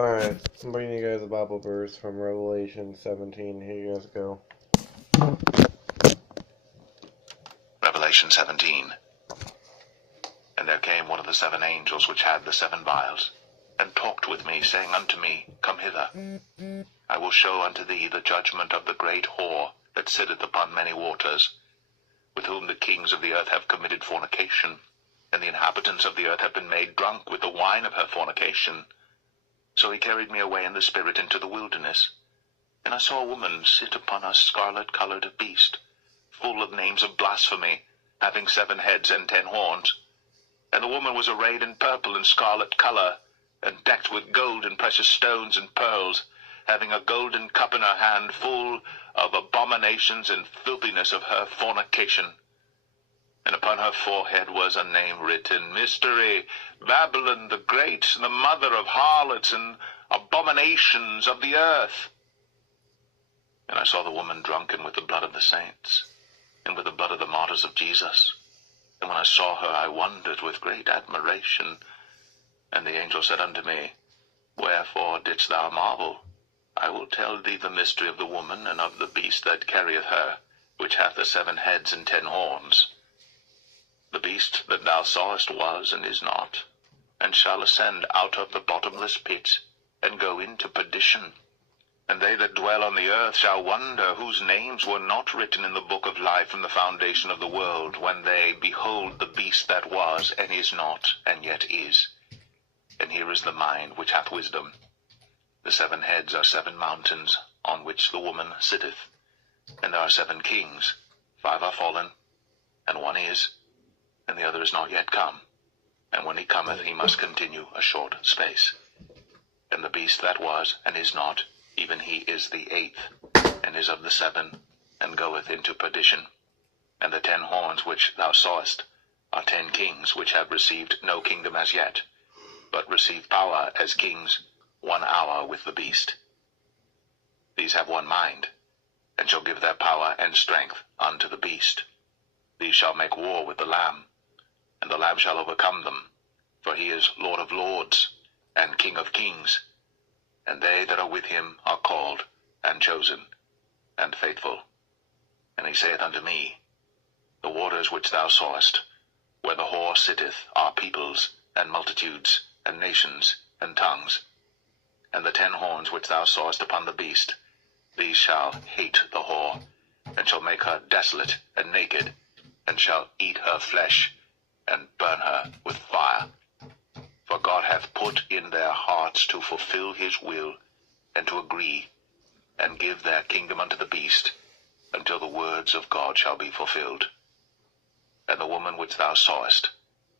Alright, I'm bringing you guys a Bible verse from Revelation 17. Here you guys go. Revelation 17. And there came one of the 7 angels which had the 7 vials, and talked with me, saying unto me, Come hither. I will show unto thee the judgment of the great whore that sitteth upon many waters, with whom the kings of the earth have committed fornication, and the inhabitants of the earth have been made drunk with the wine of her fornication. So he carried me away in the spirit into the wilderness, and I saw a woman sit upon a scarlet-colored beast, full of names of blasphemy, having 7 heads and 10 horns. And the woman was arrayed in purple and scarlet color, and decked with gold and precious stones and pearls, having a golden cup in her hand, full of abominations and filthiness of her fornication. And upon her forehead was a name written, Mystery, Babylon the Great, the mother of harlots and abominations of the earth. And I saw the woman drunken with the blood of the saints, and with the blood of the martyrs of Jesus. And when I saw her, I wondered with great admiration. And the angel said unto me, Wherefore didst thou marvel? I will tell thee the mystery of the woman, and of the beast that carrieth her, which hath the 7 heads and 10 horns. The beast that thou sawest was, and is not, and shall ascend out of the bottomless pit, and go into perdition. And they that dwell on the earth shall wonder, whose names were not written in the book of life from the foundation of the world, when they behold the beast that was, and is not, and yet is. And here is the mind which hath wisdom. The 7 heads are 7 mountains, on which the woman sitteth. And there are 7 kings, 5 are fallen, and 1 is, and the other is not yet come. And when he cometh, he must continue a short space. And the beast that was, and is not, even he is the 8th, and is of the 7, and goeth into perdition. And the 10 horns which thou sawest are 10 kings, which have received no kingdom as yet, but receive power as kings 1 hour with the beast. These have 1 mind, and shall give their power and strength unto the beast. These shall make war with the Lamb, and the Lamb shall overcome them, for he is Lord of lords, and King of kings. And they that are with him are called, and chosen, and faithful. And he saith unto me, The waters which thou sawest, where the whore sitteth, are peoples, and multitudes, and nations, and tongues. And the 10 horns which thou sawest upon the beast, these shall hate the whore, and shall make her desolate and naked, and shall eat her flesh, and burn her with fire. For God hath put in their hearts to fulfill his will, and to agree, and give their kingdom unto the beast, until the words of God shall be fulfilled. And the woman which thou sawest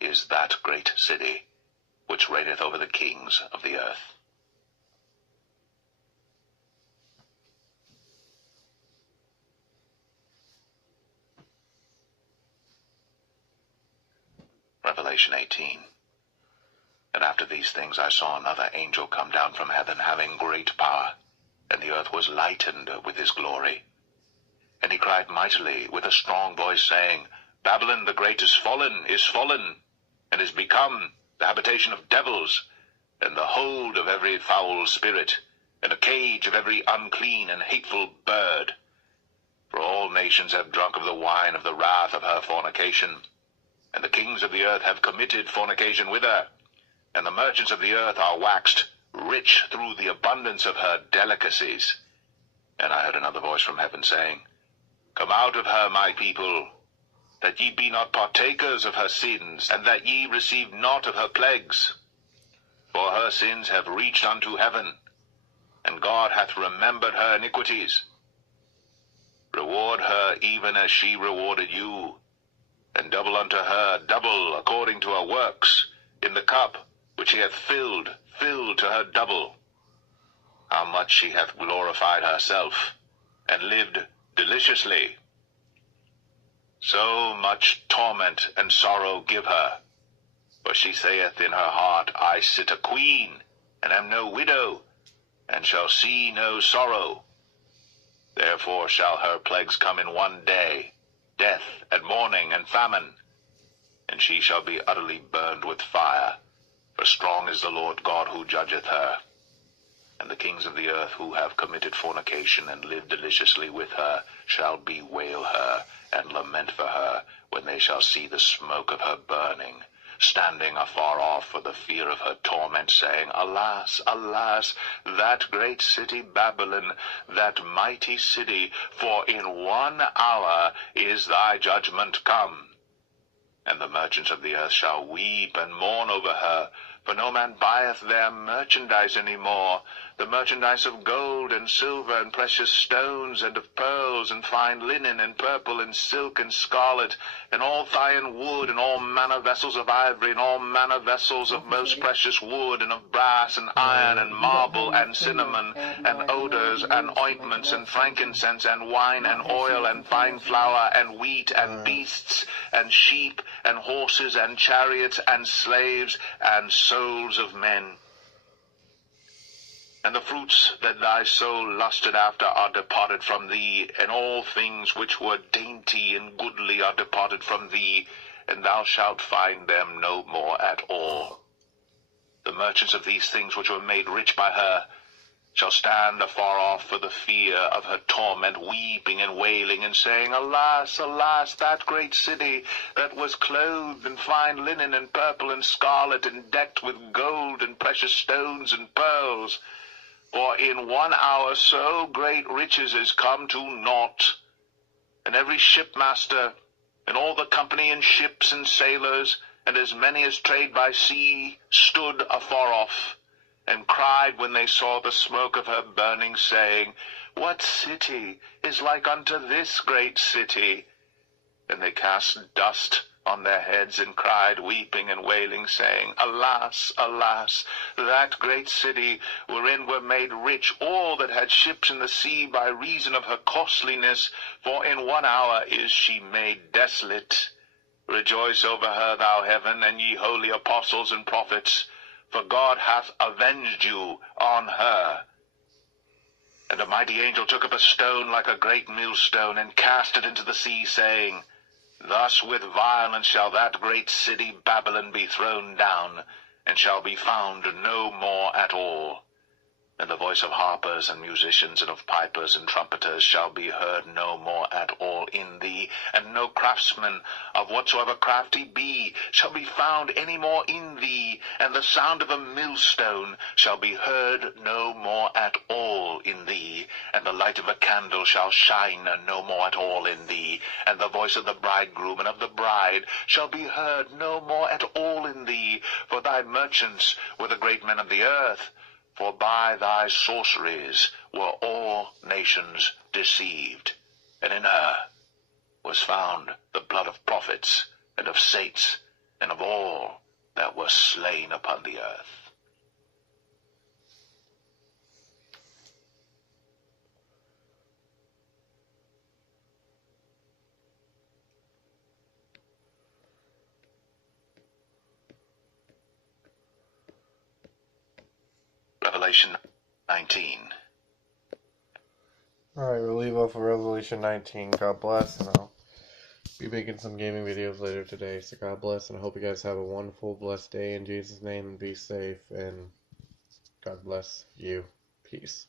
is that great city, which reigneth over the kings of the earth. Revelation 18. And after these things I saw another angel come down from heaven, having great power, and the earth was lightened with his glory. And he cried mightily with a strong voice, saying, Babylon the great is fallen, and is become the habitation of devils, and the hold of every foul spirit, and a cage of every unclean and hateful bird. For all nations have drunk of the wine of the wrath of her fornication, and the kings of the earth have committed fornication with her. And the merchants of the earth are waxed rich through the abundance of her delicacies. And I heard another voice from heaven saying, Come out of her, my people, that ye be not partakers of her sins, and that ye receive not of her plagues. For her sins have reached unto heaven, and God hath remembered her iniquities. Reward her even as she rewarded you, and double unto her double according to her works, in the cup which she hath filled to her double. How much she hath glorified herself, and lived deliciously. So much torment and sorrow give her. For she saith in her heart, I sit a queen, and am no widow, and shall see no sorrow. Therefore shall her plagues come in 1 day, death, and mourning, and famine. And she shall be utterly burned with fire, for strong is the Lord God who judgeth her. And the kings of the earth who have committed fornication and lived deliciously with her shall bewail her and lament for her when they shall see the smoke of her burning, standing afar off for the fear of her torment, saying, Alas, alas, that great city Babylon, that mighty city, for in 1 hour is thy judgment come. And the merchants of the earth shall weep and mourn over her, for no man buyeth their merchandise any more, the merchandise of gold and silver and precious stones, and of pearls and fine linen and purple and silk and scarlet, and all fine wood, and all manner vessels of ivory, and all manner vessels of most precious wood, and of brass and iron and marble and cinnamon, and odors and ointments and frankincense and wine and oil and fine flour and wheat and beasts and sheep and horses and chariots and slaves and souls of men. And the fruits that thy soul lusted after are departed from thee, and all things which were dainty and goodly are departed from thee, and thou shalt find them no more at all. The merchants of these things which were made rich by her shall stand afar off for the fear of her torment, weeping and wailing, and saying, Alas, alas, that great city, that was clothed in fine linen and purple and scarlet, and decked with gold and precious stones and pearls. For in 1 hour so great riches is come to naught. And every shipmaster, and all the company in ships and sailors, and as many as trade by sea, stood afar off, and cried when they saw the smoke of her burning, saying, What city is like unto this great city? And they cast dust on their heads, and cried, weeping and wailing, saying, Alas, alas, that great city, wherein were made rich all that had ships in the sea by reason of her costliness, for in 1 hour is she made desolate. Rejoice over her, thou heaven, and ye holy apostles and prophets, for God hath avenged you on her. And a mighty angel took up a stone like a great millstone, and cast it into the sea, saying, Thus with violence shall that great city Babylon be thrown down, and shall be found no more at all. And the voice of harpers and musicians, and of pipers and trumpeters, shall be heard no more at all in thee, and no craftsman, of whatsoever craft he be, shall be found any more in thee, and the sound of a millstone shall be heard no more at all in thee, and the light of a candle shall shine no more at all in thee, and the voice of the bridegroom and of the bride shall be heard no more at all in thee, for thy merchants were the great men of the earth. For by thy sorceries were all nations deceived, and in her was found the blood of prophets, and of saints, and of all that were slain upon the earth. Revelation 19. Alright, we'll leave off of Revelation 19. God bless, and I'll be making some gaming videos later today. So God bless, and I hope you guys have a wonderful, blessed day in Jesus' name, and be safe, and God bless you. Peace.